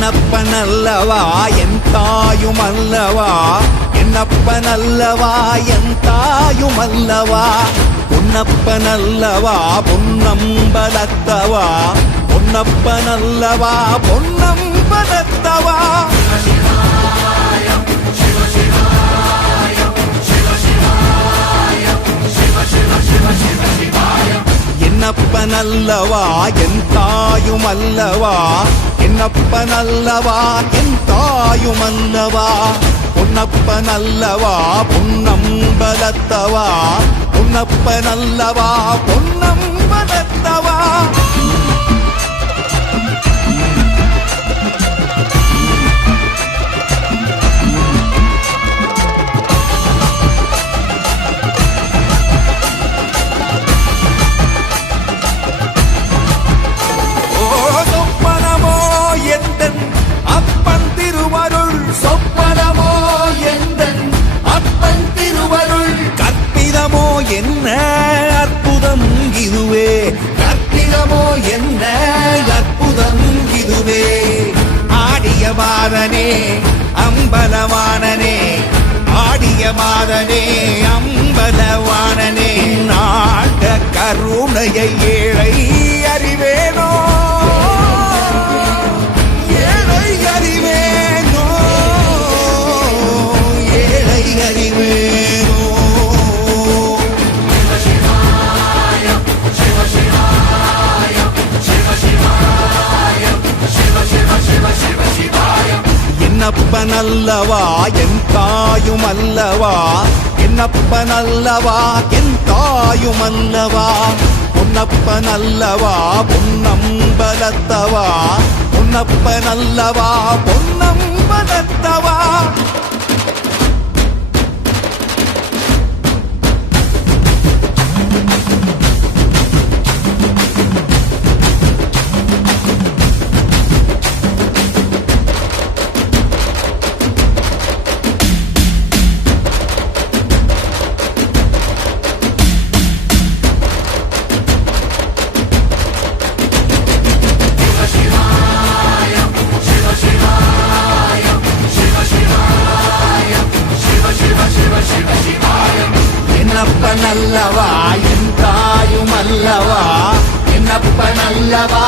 என்னப்பனல்லவா என் தாயுமல்லவா என்னப்பனல்லவா என் தாயுமல்லவா பொன்னப்பனல்லவா பொன்னம்பலத்தவா பொன்னப்பனல்லவா பொன்னம்பலத்தவா என்னப்பனல்லவா என் தாயுமல்லவா என்னப்பனல்லவா என் தாயுமல்லவா பொன்னப்பனல்லவா பொன்னம்பலத்தவா பொன்னப்பனல்லவா பொன்னம்பலத்தவா என்ன அற்புதம் இதுவே கற்பிதமோ என்ன அற்புதம் இதுவே ஆடிய மாதனே அம்பலவானனே ஆடிய மாதனே அம்பலவானனே நாட கருணையை ஏழை அறிவேனோ ஏழை அறிவேனோ ஏழை அறிவேனோ என்னப்பனல்லவா என் தாயுமல்லவா என்னப்பனல்லவா என் தாயுமல்லவா பொன்னப்பனல்லவா பொன்னம்பலத்தவா பொன்னப்பனல்லவா பொன்னம்பலத்தவா என்னப்பனல்லவா என் தாயுமல்லவா என்னப்பனல்லவா